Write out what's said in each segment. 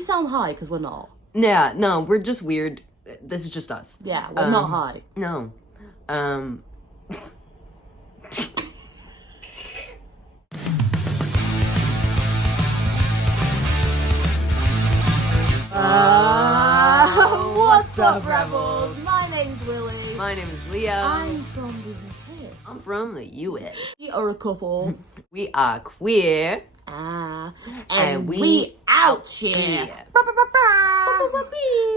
we sound high? Because we're not. Yeah, no, we're just weird. This is just us. Yeah, we're not high. No. What's up, Rebels? My name's Willy. My name is Leo. I'm from the UK. I'm from the US. We are a couple. We are queer. And we out here.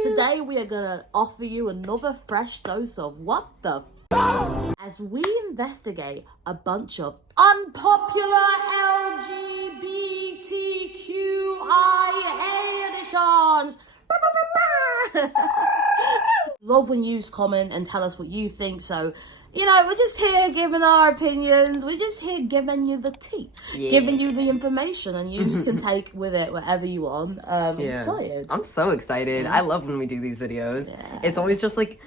Today we are gonna offer you another fresh dose of what the f*** as we investigate a bunch of unpopular LGBTQIA editions. Love when you comment and tell us what you think. So, you know, we're just here giving our opinions. We're just here giving you the tea, giving you the information, and you can take with it whatever you want. I'm excited. I'm so excited. I love when we do these videos. Yeah. It's always just like,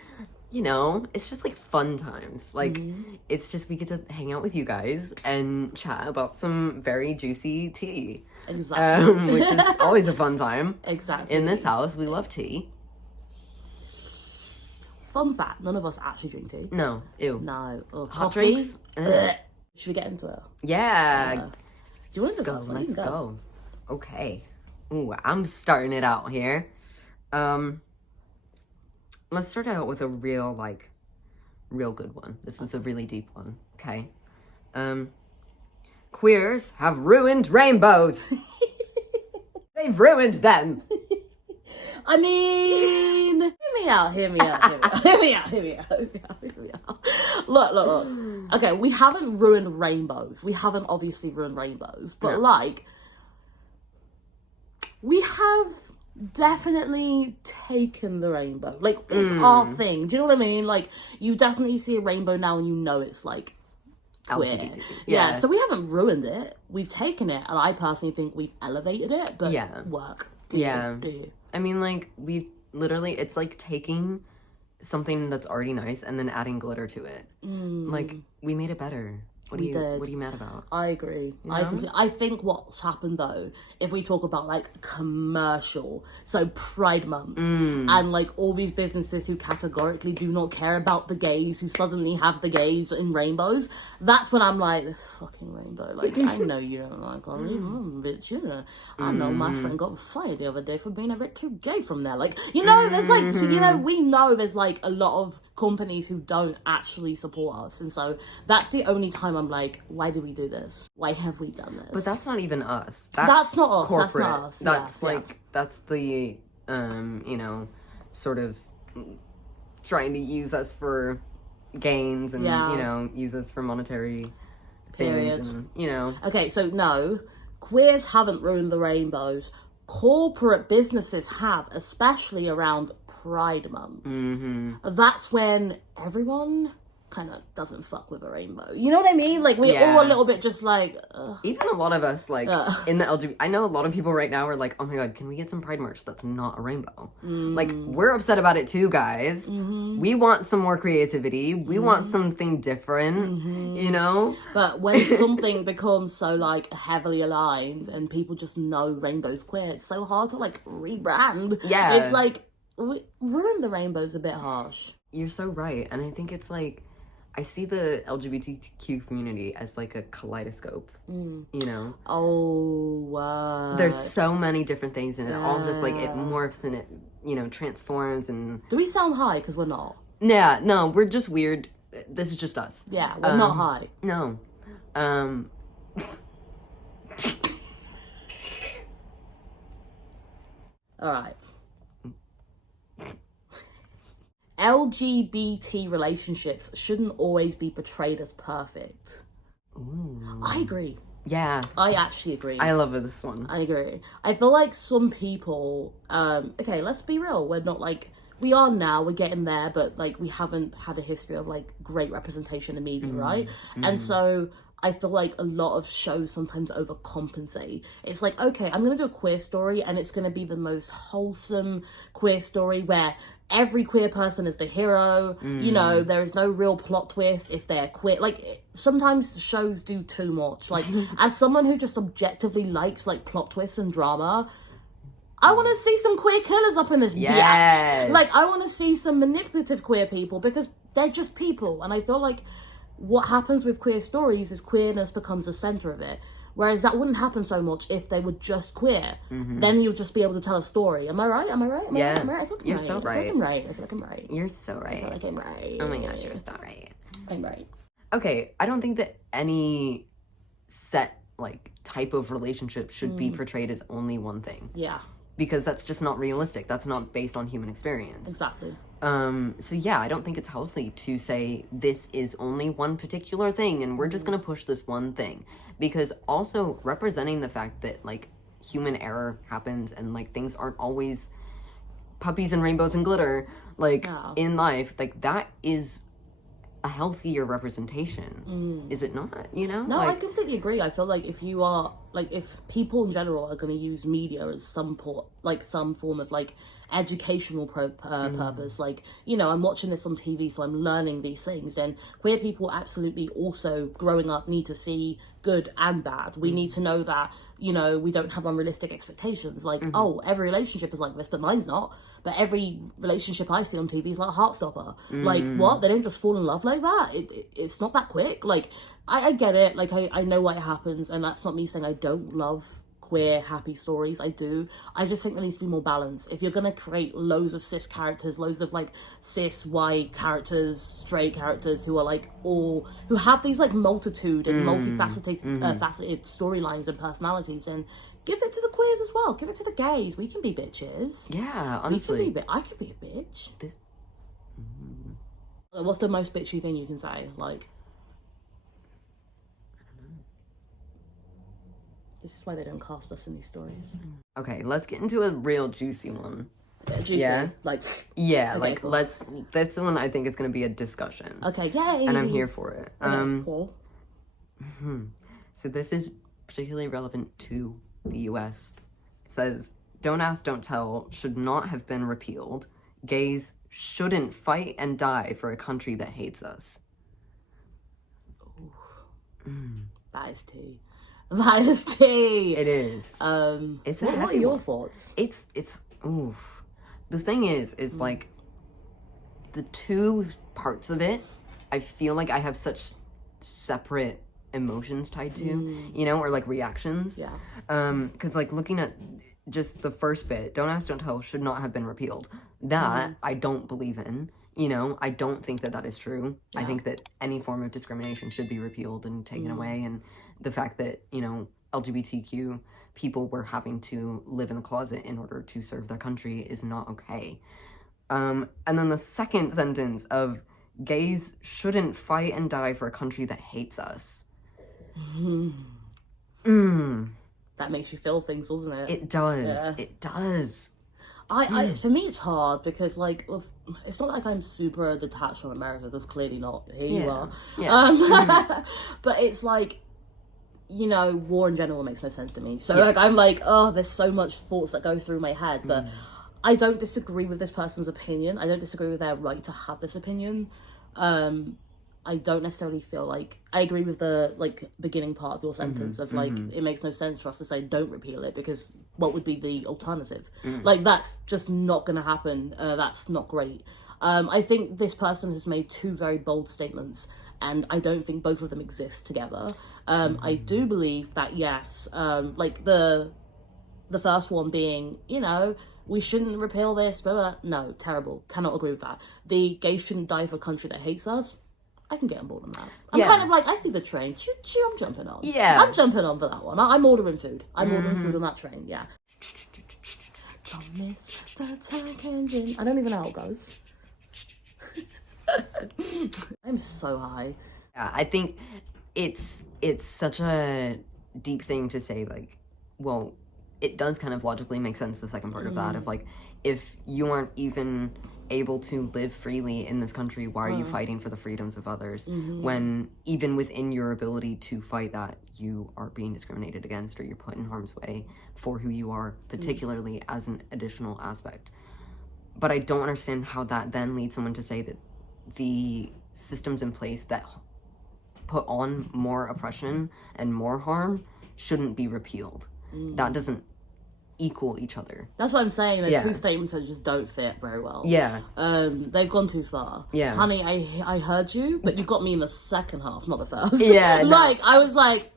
you know, it's just like fun times. Like, it's just, we get to hang out with you guys and chat about some very juicy tea. Exactly. Which is always a fun time. Exactly. In this house, we love tea. Fun fact, none of us actually drink tea. No. Ew. No. Hot Coffee? drinks? Should we get into it? Yeah. Do you want to go? Let's go. Okay. Ooh, I'm starting it out here. Let's start out with a real good one. This is a really deep one. Okay. Queers have ruined rainbows. They've ruined them. I mean, hear me out. Look. Okay, we haven't ruined rainbows. We haven't obviously ruined rainbows. But, we have definitely taken the rainbow. Like, it's our thing. Do you know what I mean? Like, you definitely see a rainbow now and you know it's, like, queer. LGBTQ. Yeah, so we haven't ruined it. We've taken it. And I personally think we've elevated it. But work. Do you? I mean, like, it's like taking something that's already nice and then adding glitter to it. Like, we made it better. What are you mad about? I agree. I think what's happened though, if we talk about like commercial, so Pride Month, and like all these businesses who categorically do not care about the gays, who suddenly have the gays in rainbows, that's when I'm like, this fucking rainbow. Like, I know you don't like me, bitch. You know, I know my friend got fired the other day for being a bit too gay from there. Like, you know, there's like, you know, we know there's like a lot of companies who don't actually support us, and so that's the only time I'm like, why did we do this? Why have we done this? But that's not even us. That's not us. Corporate. That's not us. That's the you know, sort of trying to use us for gains and you know, use us for monetary things and, you know. Okay, so no, queers haven't ruined the rainbows. Corporate businesses have, especially around Pride Month. That's when everyone kind of doesn't fuck with a rainbow. You know what I mean? Like, we're all a little bit just like... Even a lot of us, like, in the LGBT... I know a lot of people right now are like, oh my god, can we get some Pride merch that's not a rainbow? Like, we're upset about it too, guys. We want some more creativity. We want something different, you know? But when something becomes so, like, heavily aligned and people just know rainbow's queer, it's so hard to, like, rebrand. Yeah. It's like, ruin the rainbow's a bit harsh. You're so right. And I think it's like, I see the LGBTQ community as like a kaleidoscope, you know? Oh, wow. There's so many different things in it. All just like, it morphs and it, you know, transforms and... Do we sound high? Because we're not. Yeah, no, we're just weird. This is just us. Yeah, we're not high. No. All right. LGBT relationships shouldn't always be portrayed as perfect. Ooh. I agree. Yeah. I actually agree. I love this one. I agree. I feel like some people, okay, let's be real. We're not like, we are now, we're getting there, but like we haven't had a history of like great representation in media, right? And so I feel like a lot of shows sometimes overcompensate. It's like, okay, I'm going to do a queer story and it's going to be the most wholesome queer story where every queer person is the hero. You know, there is no real plot twist if they're queer. Like, sometimes shows do too much. Like, as someone who just objectively likes, like, plot twists and drama, I want to see some queer killers up in this bitch. Like, I want to see some manipulative queer people, because they're just people. And I feel like what happens with queer stories is queerness becomes the center of it. Whereas that wouldn't happen so much if they were just queer. Then you'd just be able to tell a story. Am I right? Am I right? Am I right? Am I right? I feel like You're so right. I feel like I'm right. I feel like I'm right. You're so right. I feel like I'm right. Oh my gosh, you're so right. I'm right. Okay, I don't think that any set, like, type of relationship should be portrayed as only one thing. Yeah. Because that's just not realistic. That's not based on human experience. Exactly. So yeah, I don't think it's healthy to say this is only one particular thing and we're just gonna push this one thing. Because also representing the fact that, like, human error happens and, like, things aren't always puppies and rainbows and glitter, like, in life, like, that is a healthier representation. Is it not? You know? No, like, I completely agree. I feel like if you are, like, if people in general are going to use media as some form of, like, educational purpose, like, you know, I'm watching this on TV, so I'm learning these things, then queer people absolutely also growing up need to see good and bad. We need to know that, you know, we don't have unrealistic expectations. Like, oh, every relationship is like this, but mine's not. But every relationship I see on TV is like a Heartstopper. Like, what? They don't just fall in love like that. It's not that quick. Like, I get it. Like, I know why it happens, and that's not me saying I don't love queer happy stories. I do. I just think there needs to be more balance. If you're gonna create loads of cis characters, loads of, like, cis white characters, straight characters who are, like, all who have these, like, multitude and multifaceted faceted storylines and personalities, and give it to the queers as well. Give it to the gays. We can be bitches. yeah, honestly. We can be I could be a bitch. What's the most bitchy thing you can say? Like, this is why they don't cast us in these stories. Okay, let's get into a real juicy one. Juicy. Yeah? Like, Yeah, okay, like, cool. that's the one I think is going to be a discussion. Okay, yay! And I'm here for it. Cool. So this is particularly relevant to the US. It says, "Don't ask, don't tell should not have been repealed. Gays shouldn't fight and die for a country that hates us." That is tea. That is tea. It is. It's a what are heavy your one. thoughts? It's oof. The thing is like, the two parts of it, I feel like I have such separate emotions tied to, you know, or, like, reactions. Yeah. Because, like, looking at just the first bit, "Don't ask, don't tell" should not have been repealed. That I don't believe in. You know, I don't think that that is true. I think that any form of discrimination should be repealed and taken away. And the fact that, you know, LGBTQ people were having to live in the closet in order to serve their country is not okay. And then the second sentence of "gays shouldn't fight and die for a country that hates us." That makes you feel things, doesn't it? It does. Yeah. It does. I for me it's hard because, like, it's not like I'm super detached from America, because clearly not. Here you are. Yeah. But it's like, you know, war in general makes no sense to me. So like, I'm like, oh, there's so much thoughts that go through my head, but I don't disagree with this person's opinion. I don't disagree with their right to have this opinion. I don't necessarily feel like I agree with the, like, beginning part of your sentence of, like, it makes no sense for us to say don't repeal it, because what would be the alternative? Like, that's just not gonna happen. That's not great. I think this person has made two very bold statements, and I don't think both of them exist together. I do believe that, yes, like the first one being, you know, we shouldn't repeal this, blah, blah. No, terrible. Cannot agree with that. The gays shouldn't die for a country that hates us. I can get on board on that. I'm kind of like, I see the train. Choo, choo, I'm jumping on. Yeah. I'm jumping on for that one. I'm ordering food. I'm ordering food on that train, yeah. Don't miss the tank engine. I don't even know how it goes. I'm so high. Yeah, I think it's such a deep thing to say, like, well, it does kind of logically make sense, the second part of that, of, like, if you aren't even able to live freely in this country, why are you fighting for the freedoms of others when even within your ability to fight that, you are being discriminated against, or you're put in harm's way for who you are, particularly as an additional aspect. But I don't understand how that then leads someone to say that the systems in place that put on more oppression and more harm shouldn't be repealed. That doesn't equal each other. That's what I'm saying. They're two statements that just don't fit very well. Yeah. They've gone too far. Yeah. Honey, I heard you, but you got me in the second half, not the first. Yeah. Like, I was like,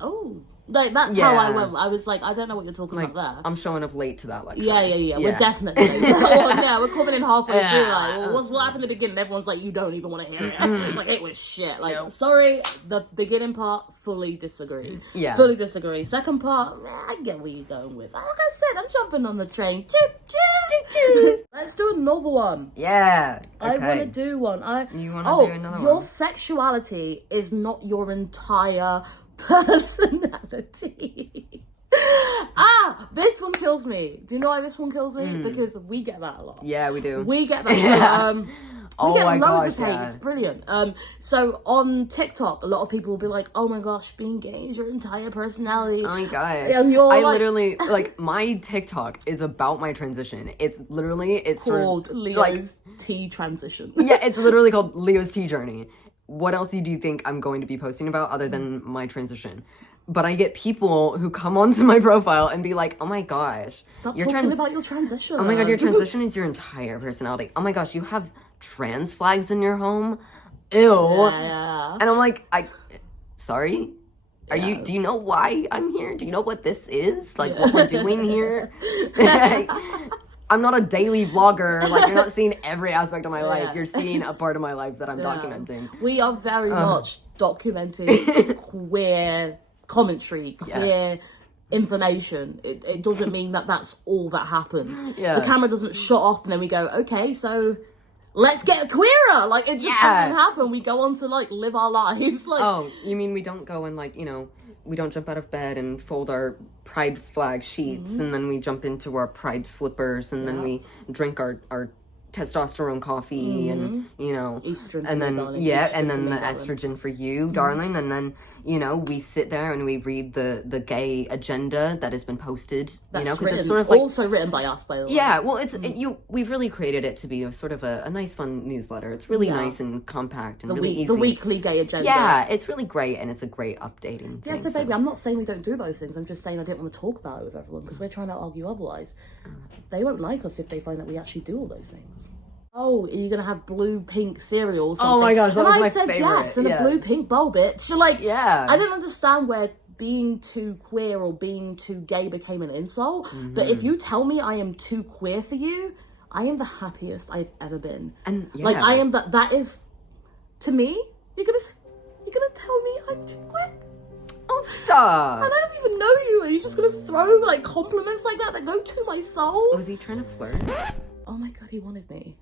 oh. Like, that's how I went. I was like, I don't know what you're talking about there. I'm showing up late to that lecture. Yeah. We're definitely late. We're coming in halfway through. Like, well, what happened in the beginning? Everyone's like, you don't even want to hear it. Like, it was shit. Like, sorry, the beginning part, fully disagree. Yeah. Fully disagree. Second part, I get where you're going with. Like I said, I'm jumping on the train. Choo-choo. Let's do another one. Yeah. Okay. I want to do one. You want to do another one? Your sexuality is not your entire personality. This one kills me. Do you know why this one kills me? Because we get that a lot. Yeah, we do. We get that. We get loads of hate. Yeah. It's brilliant. So on TikTok, a lot of people will be like, "Oh my gosh, being gay is your entire personality." Oh my god! And you're literally like my TikTok is about my transition. It's called sort of, Leo's T transition. Yeah, it's literally called Leo's T journey. What else do you think I'm going to be posting about other than my transition? But I get people who come onto my profile and be like, oh my gosh. Stop talking about your transition. Oh my god, your transition is your entire personality. Oh my gosh, you have trans flags in your home? Ew. Yeah. And I'm like, sorry? Do you know why I'm here? Do you know what this is? Like, what we're doing here? I'm not a daily vlogger. Like, you're not seeing every aspect of my life. You're seeing a part of my life that I'm documenting. We are very much documenting queer commentary, queer information. It doesn't mean that that's all that happens. The camera doesn't shut off and then we go, okay, so let's get queerer. Like, it just doesn't happen. We go on to, like, live our lives. Like, oh, you mean we don't go and, like, we don't jump out of bed and fold our pride flag sheets and then we jump into our pride slippers and then we drink our testosterone coffee and estrogen and then darling, and then the estrogen for you, darling, and then we sit there and we read the gay agenda that has been posted. That's because it's sort of like, also written by us, by the way. Yeah, well, we've really created it to be a sort of a nice, fun newsletter. It's really nice and compact and really easy. The weekly gay agenda. Yeah, it's really great and it's a great updating thing. Yeah, so baby, I'm not saying we don't do those things. I'm just saying I don't want to talk about it with everyone because we're trying to argue otherwise. They won't like us if they find that we actually do all those things. Oh, are you gonna have blue pink cereal or something? Oh my gosh, that was my favorite. And I said yes, in a blue pink bowl, bitch. So, like, I don't understand where being too queer or being too gay became an insult. But if you tell me I am too queer for you, I am the happiest I've ever been. And like, I am that is, to me, you're gonna tell me I'm too queer? Oh, stop. And I don't even know you. Are you just gonna throw like compliments like that go to my soul? Was he trying to flirt? Oh my god, he wanted me.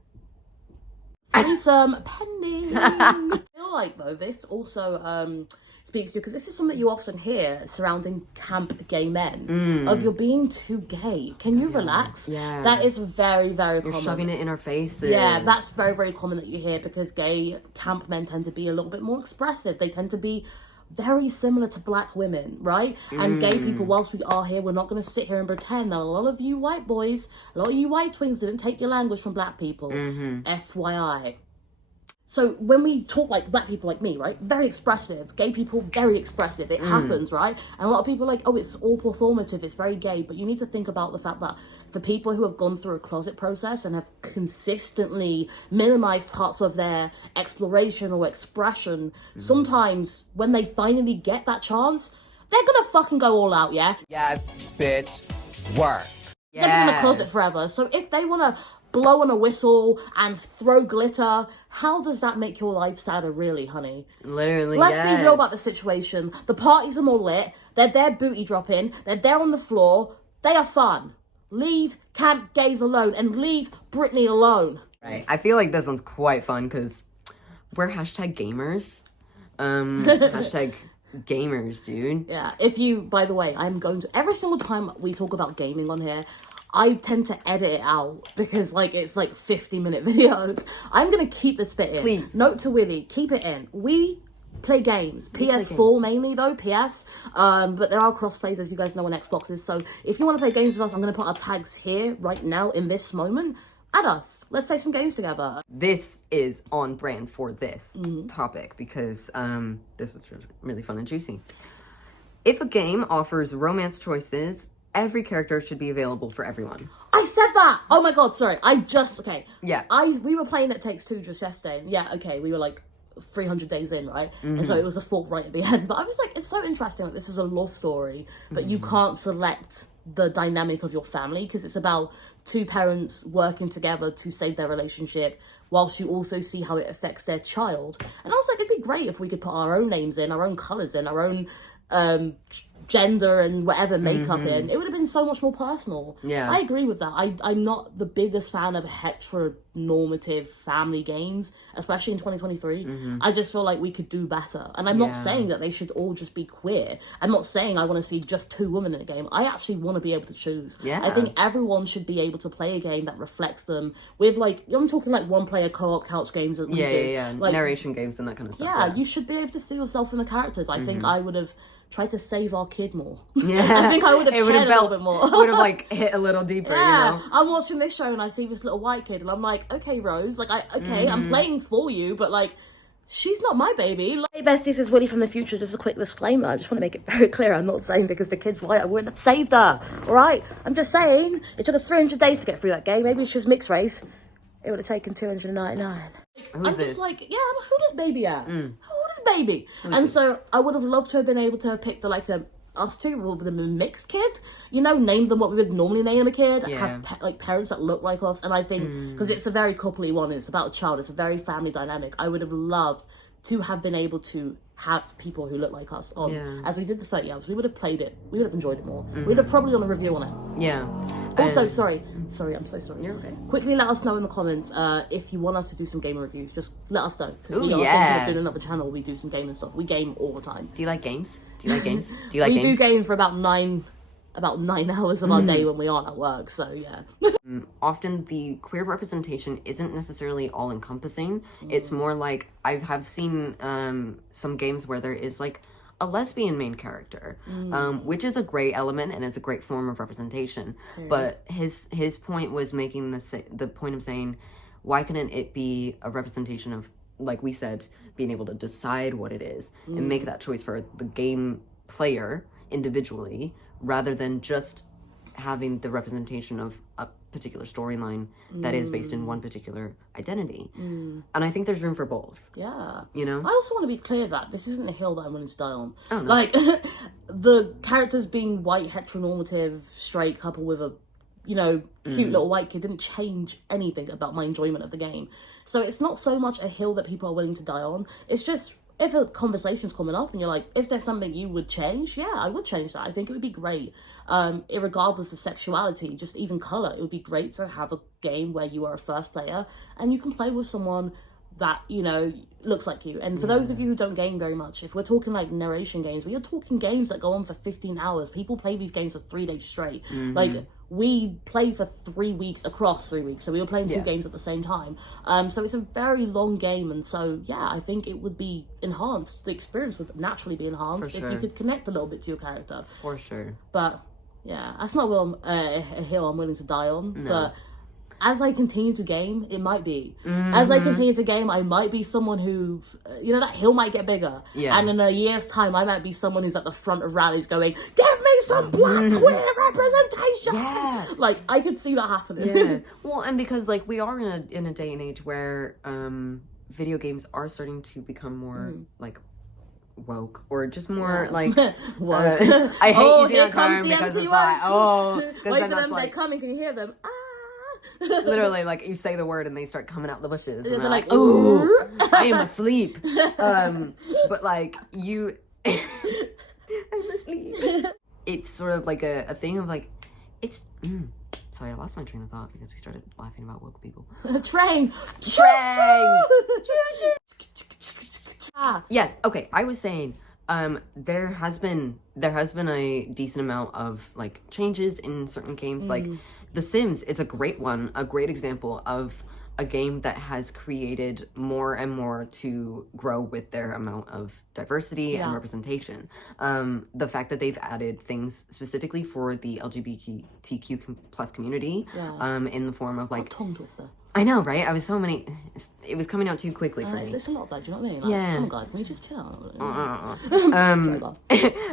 Some pending. I feel like though this also speaks to you because this is something you often hear surrounding camp gay men of you're being too gay. Can you relax? Yeah, that is very, very common. You're shoving it in our faces. Yeah, that's very, very common that you hear because gay camp men tend to be a little bit more expressive. They tend to be very similar to black women, right? And gay people, whilst we are here, we're not going to sit here and pretend that a lot of you white boys, a lot of you white twins didn't take your language from black people. FYI. So when we talk like black people like me, right? Very expressive. Gay people, very expressive. It happens, right? And a lot of people are like, oh, it's all performative. It's very gay. But you need to think about the fact that for people who have gone through a closet process and have consistently minimized parts of their exploration or expression, sometimes when they finally get that chance, they're gonna fucking go all out, yeah? Yeah, bitch, work. They're gonna be in the closet forever. So if they wanna blow on a whistle and throw glitter, how does that make your life sadder, really, honey? Literally, Let's be real about the situation. The parties are more lit. They're there booty dropping. They're there on the floor. They are fun. Leave camp gays alone and leave Brittany alone. Right. I feel like this one's quite fun because we're #gamers. Hashtag gamers, dude. Yeah. If you, by the way, I'm going to, every single time we talk about gaming on here, I tend to edit it out because it's like 50-minute videos. I'm going to keep this bit in. Please. Note to Willy, keep it in. We play games. PS4 mainly though, PS. But there are cross-plays, as you guys know, on Xboxes. So if you want to play games with us, I'm going to put our tags here right now in this moment. Add us. Let's play some games together. This is on brand for this topic because this is really fun and juicy. If a game offers romance choices every character should be available for everyone. I said that. Oh my god, sorry. Yeah. We were playing It Takes Two just yesterday. Yeah, okay, we were like 300 days in, right? And so it was a fault right at the end. But I was like, it's so interesting. Like, this is a love story, but you can't select the dynamic of your family because it's about two parents working together to save their relationship whilst you also see how it affects their child. And I was like, it'd be great if we could put our own names in, our own colours in, our own gender and whatever makeup in. It would have been so much more personal. Yeah. I agree with that. I'm not the biggest fan of heteronormative family games, especially in 2023. I just feel like we could do better. And I'm not saying that they should all just be queer. I'm not saying I want to see just two women in a game. I actually want to be able to choose. Yeah. I think everyone should be able to play a game that reflects them with, like, I'm talking like one-player co-op couch games that we do. Yeah. Like, narration games and that kind of stuff. yeah, you should be able to see yourself in the characters. I think I would have tried to save our kid more. Yeah. I think I would have cared a little bit more. Would have like hit a little deeper, Yeah, you know? I'm watching this show and I see this little white kid and I'm like, okay, Rose, like, I'm playing for you, but like, she's not my baby. Like, hey besties, this is Willy from the future. Just a quick disclaimer. I just want to make it very clear. I'm not saying because the kid's white I wouldn't have saved her. All right? I'm just saying it took us 300 days to get through that game. Maybe it's just mixed race. It would have taken 299. Who's I'm this? just like, yeah, who does baby at? Who does baby? And so I would have loved to have been able to have picked us two with them a mixed kid, you know, name them what we would normally name a kid, have parents that look like us. And I think because it's a very coupley one, it's about a child, it's a very family dynamic, I would have loved to have been able to have people who look like us on. As we did the 30 hours, we would have played it, we would have enjoyed it more. We'd have probably done a review on it. Yeah. Also, sorry, I'm so sorry. You're okay. Quickly let us know in the comments if you want us to do some game reviews. Just let us know, because we Ooh, are yeah. thinking of doing another channel where we do some gaming stuff. We game all the time. Do you like games? Do you like games? Do you like We games? do game for about 9 hours of our day when we aren't at work, so yeah. Often the queer representation isn't necessarily all encompassing. It's more like I have seen some games where there is like a lesbian main character, which is a great element and it's a great form of representation. But his point was making the point of saying, why couldn't it be a representation of, like we said, being able to decide what it is and make that choice for the game player individually, rather than just having the representation of a particular storyline that is based in one particular identity. And I think there's room for both. Yeah. You know? I also want to be clear that this isn't a hill that I'm willing to die on. Oh, no. Like, the characters being white, heteronormative, straight couple with a, you know, cute little white kid didn't change anything about my enjoyment of the game. So it's not so much a hill that people are willing to die on. It's just, if a conversation's coming up and you're like, is there something you would change? Yeah, I would change that. I think it would be great. Regardless of sexuality, just even colour, it would be great to have a game where you are a first player and you can play with someone that, you know, looks like you. And for those of you who don't game very much, if we're talking like narration games, we are talking games that go on for 15 hours. People play these games for 3 days straight. Like, we play for 3 weeks, across 3 weeks, so we were playing 2 games at the same time. So it's a very long game, and so yeah, I think it would be enhanced. The experience would naturally be enhanced if you could connect a little bit to your character. For sure. But yeah, that's not a hill I'm willing to die on. But as I continue to game, it might be. As I continue to game, I might be someone who, you know, that hill might get bigger. Yeah. And in a year's time, I might be someone who's at the front of rallies going, give me some black queer representation! Yeah. Like, I could see that happening. Yeah. Well, and because, like, we are in a day and age where video games are starting to become more, like, woke, or just more like woke. I hate using that term because it's like, wait for them, they're coming, can you hear them? Literally, like, you say the word and they start coming out the bushes and they're like, ooh, I am asleep. But like, I'm asleep. It's sort of like a thing of like, it's sorry, I lost my train of thought because we started laughing about woke people. Train. Yes, okay, I was saying there has been a decent amount of like changes in certain games. Like The Sims is a great one, a great example of a game that has created more and more to grow with their amount of diversity and representation. The fact that they've added things specifically for the LGBTQ plus community, in the form of like tongue twister. I know, right? It was coming out too quickly for me. It's a lot, though. Do you know what I mean? Like, come on, guys, can we just chill out?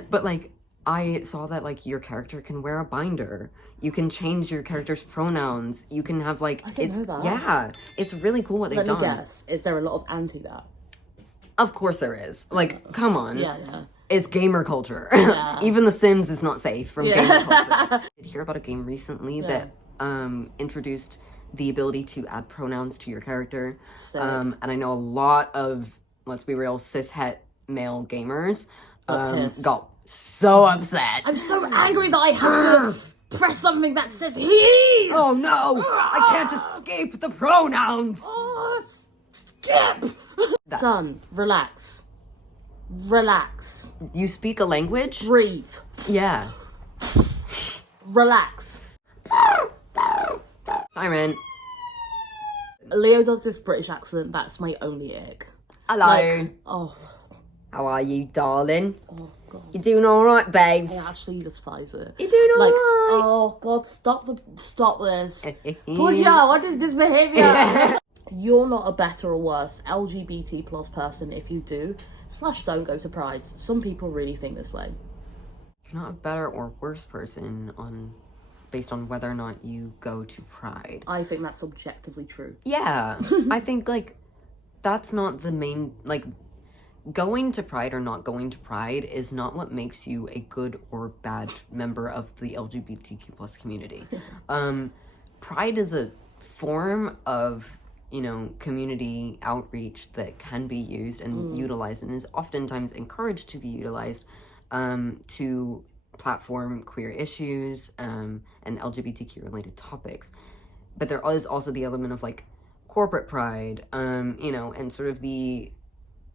But like, I saw that, like, your character can wear a binder. You can change your character's pronouns. You can have, like, I didn't know that. Yeah, it's really cool what they've done. Let me guess. Is there a lot of anti that? Of course there is. Like, come on. Yeah. It's gamer culture. Yeah. Even The Sims is not safe from gamer culture. I did hear about a game recently that introduced the ability to add pronouns to your character. And I know a lot of, let's be real, cishet male gamers got so upset. I'm so angry that I have to press something that says he. Oh no! I can't escape the pronouns! Oh, skip! Son, relax. Relax. You speak a language? Breathe. Yeah. Relax. Siren. Leo does this British accent, that's my only ick. Hello. Like, oh. How are you, darling? Oh, God. You doing alright, babes? I actually despise it. You doing Like, alright? oh, God, stop this. Pooja, what is this behavior? You're not a better or worse LGBT plus person if you do / don't go to Pride. Some people really think this way. You're not a better or worse person based on whether or not you go to Pride. I think that's objectively true. Yeah. I think, like, that's not the main, like, going to Pride or not going to Pride is not what makes you a good or bad member of the LGBTQ plus community. Pride is a form of, you know, community outreach that can be used and utilized and is oftentimes encouraged to be utilized to platform queer issues and LGBTQ related topics. But there is also the element of, like, corporate pride, you know, and sort of the,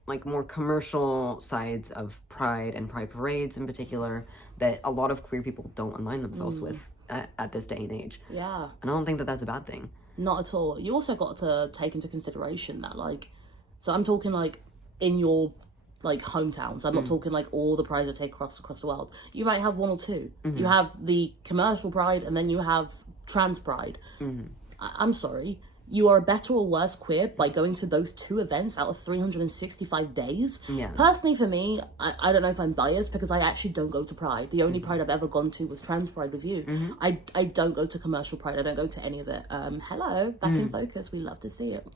like, more commercial sides of Pride and Pride parades in particular that a lot of queer people don't align themselves with at this day and age. Yeah. And I don't think that that's a bad thing. Not at all. You also got to take into consideration that, like, so I'm talking, like, in your, like, hometowns. I'm not talking, like, all the prides that take across the world. You might have one or two. You have the commercial pride and then you have trans pride. I'm sorry. You are better or worse queer by going to those two events out of 365 days. Yeah. Personally, for me, I don't know if I'm biased because I actually don't go to Pride. The only Pride I've ever gone to was Trans Pride with you. I don't go to commercial Pride. I don't go to any of it. Hello, back in focus. We love to see it.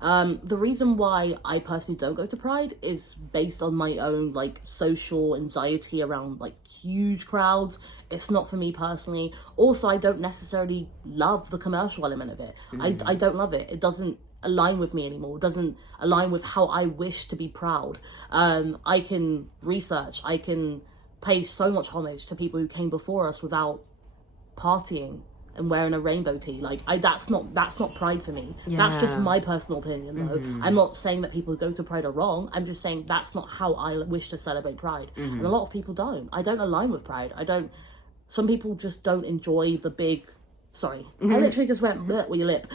The reason why I personally don't go to Pride is based on my own, like, social anxiety around, like, huge crowds. It's not for me personally. Also, I don't necessarily love the commercial element of it. I don't love it. It doesn't align with me anymore. It doesn't align with how I wish to be proud. I can research. I can pay so much homage to people who came before us without partying and wearing a rainbow tee. Like, that's not Pride for me. Yeah. That's just my personal opinion, though. I'm not saying that people who go to Pride are wrong. I'm just saying that's not how I wish to celebrate Pride. And a lot of people don't. I don't align with Pride. Some people just don't enjoy the big... Sorry, I literally just went bleh with your lip.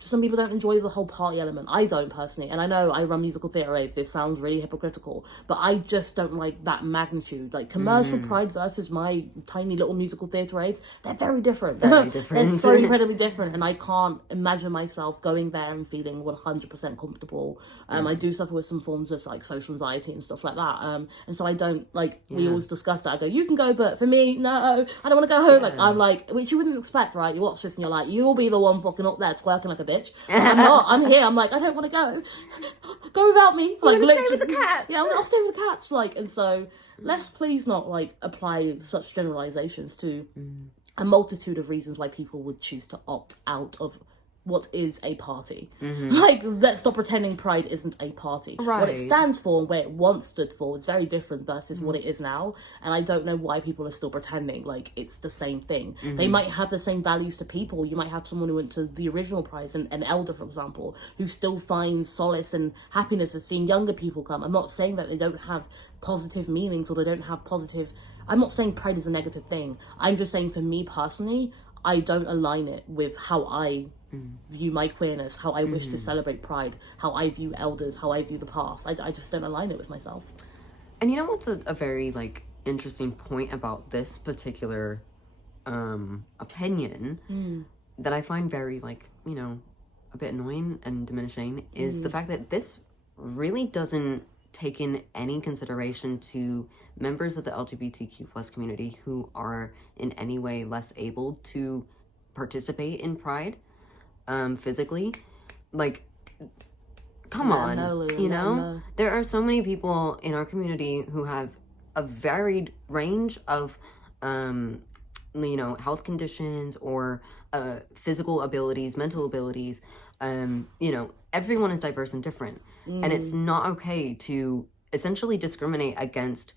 Some people don't enjoy the whole party element. I don't personally, and I know I run musical theatre raves. This sounds really hypocritical, but I just don't like that magnitude. Like, commercial Pride versus my tiny little musical theatre raves, they're very different. They're so incredibly different, and I can't imagine myself going there and feeling 100% comfortable. I do suffer with some forms of, like, social anxiety and stuff like that. And so I don't, like, we always discuss that. I go, you can go, but for me, no, I don't want to go home. Like, I'm like, which you wouldn't expect, right? You watch this and you're like, you'll be the one fucking up there twerking like a bitch. But I'm not. I'm here. I'm like, I don't want to go. Go without me. Like, literally. Stay with the cats. Yeah, I'll stay with the cats. Like, and so let's please not, like, apply such generalizations to a multitude of reasons why people would choose to opt out of what is a party. Like, let's stop pretending Pride isn't a party. Right. What it stands for and where it once stood for is very different versus what it is now. And I don't know why people are still pretending like it's the same thing. They might have the same values to people. You might have someone who went to the original Pride, an elder, for example, who still finds solace and happiness in seeing younger people come. I'm not saying that they don't have positive meanings or they don't have positive... I'm not saying Pride is a negative thing. I'm just saying, for me personally, I don't align it with how I view my queerness, how I wish to celebrate Pride, how I view elders, how I view the past. I just don't align it with myself. And you know what's a very, like, interesting point about this particular opinion that I find very, like, you know, a bit annoying and diminishing is the fact that this really doesn't taken any consideration to members of the LGBTQ plus community who are in any way less able to participate in Pride physically. Like, come on, you know? There are so many people in our community who have a varied range of, you know, health conditions or physical abilities, mental abilities. You know, everyone is diverse and different. And it's not okay to essentially discriminate against,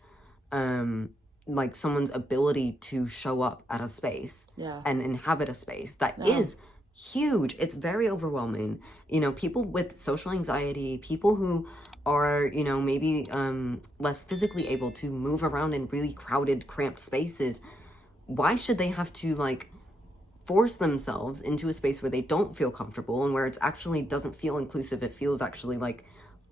like, someone's ability to show up at a space and inhabit a space that is huge. It's very overwhelming. You know, people with social anxiety, people who are, you know, maybe less physically able to move around in really crowded, cramped spaces, why should they have to, like, force themselves into a space where they don't feel comfortable and where it's actually doesn't feel inclusive? It feels actually like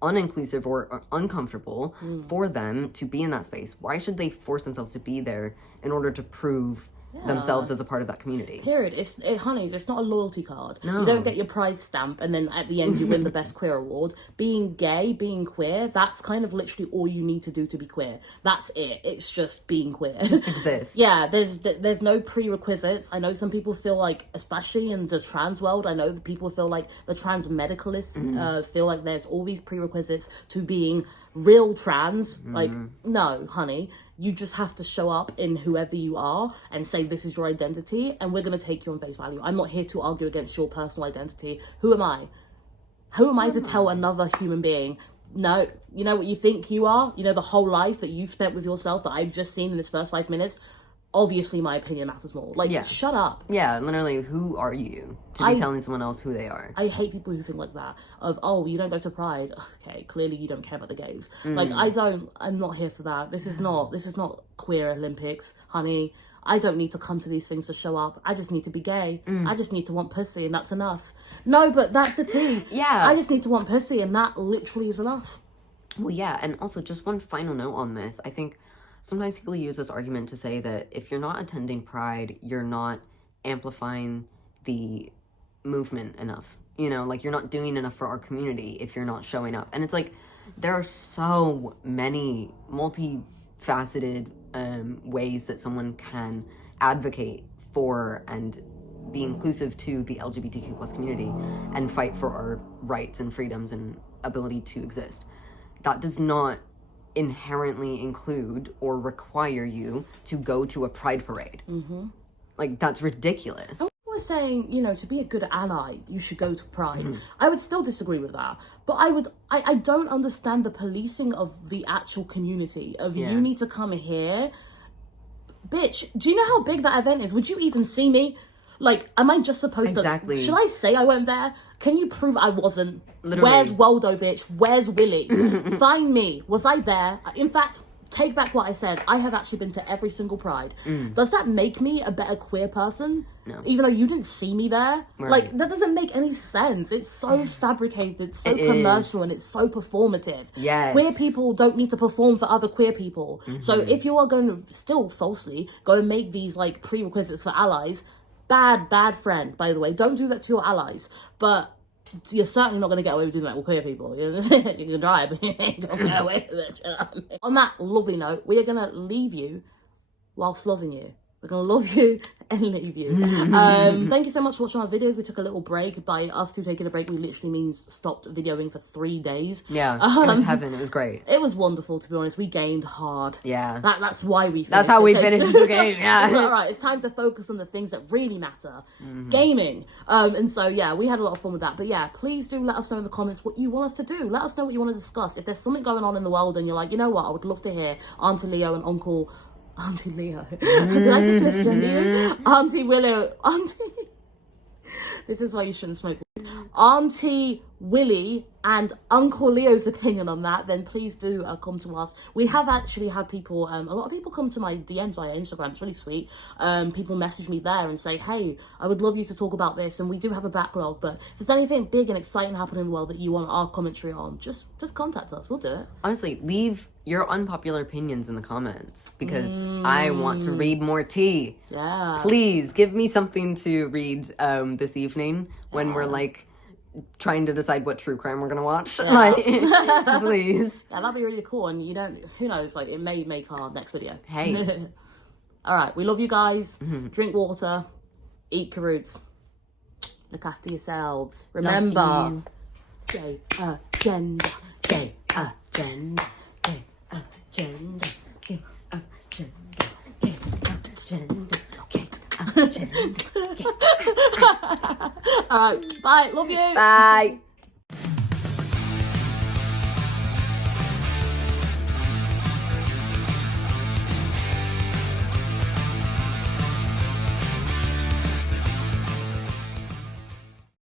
uninclusive or uncomfortable for them to be in that space. Why should they force themselves to be there in order to prove themselves as a part of that community? Period. Honeys, it's not a loyalty card. No. You don't get your pride stamp and then at the end you win the best queer award. Being gay, being queer, that's kind of literally all you need to do to be queer. That's it. It's just being queer. It exists. Yeah, there's no prerequisites. I know some people feel like, especially in the trans world, I know that people feel like the trans medicalists feel like there's all these prerequisites to being real trans. Like, no, honey. You just have to show up in whoever you are and say this is your identity, and we're going to take you on face value. I'm not here to argue against your personal identity. Who am I? Who am I to tell another human being, no, you know what you think you are? You know, the whole life that you've spent with yourself that I've just seen in this first 5 minutes? Obviously my opinion matters more. Like, shut up. Yeah, literally, who are you to be telling someone else who they are? I hate people who think like that. Of, oh, you don't go to Pride. Okay, clearly you don't care about the gays. Like, I'm not here for that. This is not queer Olympics, honey. I don't need to come to these things to show up. I just need to be gay. I just need to want pussy, and that's enough. No, but that's the tea. I just need to want pussy, and that literally is enough. Well, yeah, and also just one final note on this. I think sometimes people use this argument to say that if you're not attending Pride, you're not amplifying the movement enough. You know, like, you're not doing enough for our community if you're not showing up. And it's like, there are so many multifaceted ways that someone can advocate for and be inclusive to the LGBTQ plus community and fight for our rights and freedoms and ability to exist. That does not inherently include or require you to go to a Pride parade. Like, that's ridiculous. I was saying, you know, to be a good ally, you should go to Pride. I would still disagree with that, but I don't understand the policing of the actual community of you need to come here. Bitch, do you know how big that event is? Would you even see me? Like, am I just supposed to... Should I say I went there? Can you prove I wasn't? Literally. Where's Waldo, bitch? Where's Willy? Find me. Was I there? In fact, take back what I said. I have actually been to every single Pride. Does that make me a better queer person? No. Even though you didn't see me there? Right. Like, that doesn't make any sense. It's so fabricated, so commercial, and it's so performative. Yes. Queer people don't need to perform for other queer people. So if you are going to still falsely go and make these, like, prerequisites for allies... Bad friend, by the way. Don't do that to your allies. But you're certainly not going to get away with doing that with queer people. You can try, but you ain't going to get away with it. You know what I mean? On that lovely note, we are going to leave you whilst loving you. We're going to love you and leave you. Thank you so much for watching our videos. We took a little break. By us two taking a break, we literally means stopped videoing for 3 days. Yeah, it was heaven. It was great. It was wonderful, to be honest. We gamed hard. Yeah. That's why we finished. That's how we finished the game, yeah. All right, it's time to focus on the things that really matter. Gaming. And so, yeah, we had a lot of fun with that. But yeah, please do let us know in the comments what you want us to do. Let us know what you want to discuss. If there's something going on in the world and you're like, you know what, I would love to hear Auntie Leo and Auntie Leo. Did I just misgender you? Auntie Willow. This is why you shouldn't smoke. Auntie Willy and Uncle Leo's opinion on that, then please do come to us. We have actually had people, a lot of people come to my DMs via Instagram. It's really sweet. People message me there and say, hey, I would love you to talk about this. And we do have a backlog, but if there's anything big and exciting happening in the world that you want our commentary on, just contact us. We'll do it. Honestly, leave your unpopular opinions in the comments because I want to read more tea. Yeah. Please give me something to read this evening when we're like trying to decide what true crime we're gonna watch. Like, please. Yeah, that'd be really cool. And who knows? Like, it may make our next video. Hey. All right, we love you guys. Drink water, eat carrots, look after yourselves. Remember, gay agenda, gay agenda, gay agenda, gay agenda, gay agenda, gay agenda. All right, bye. Love you. Bye.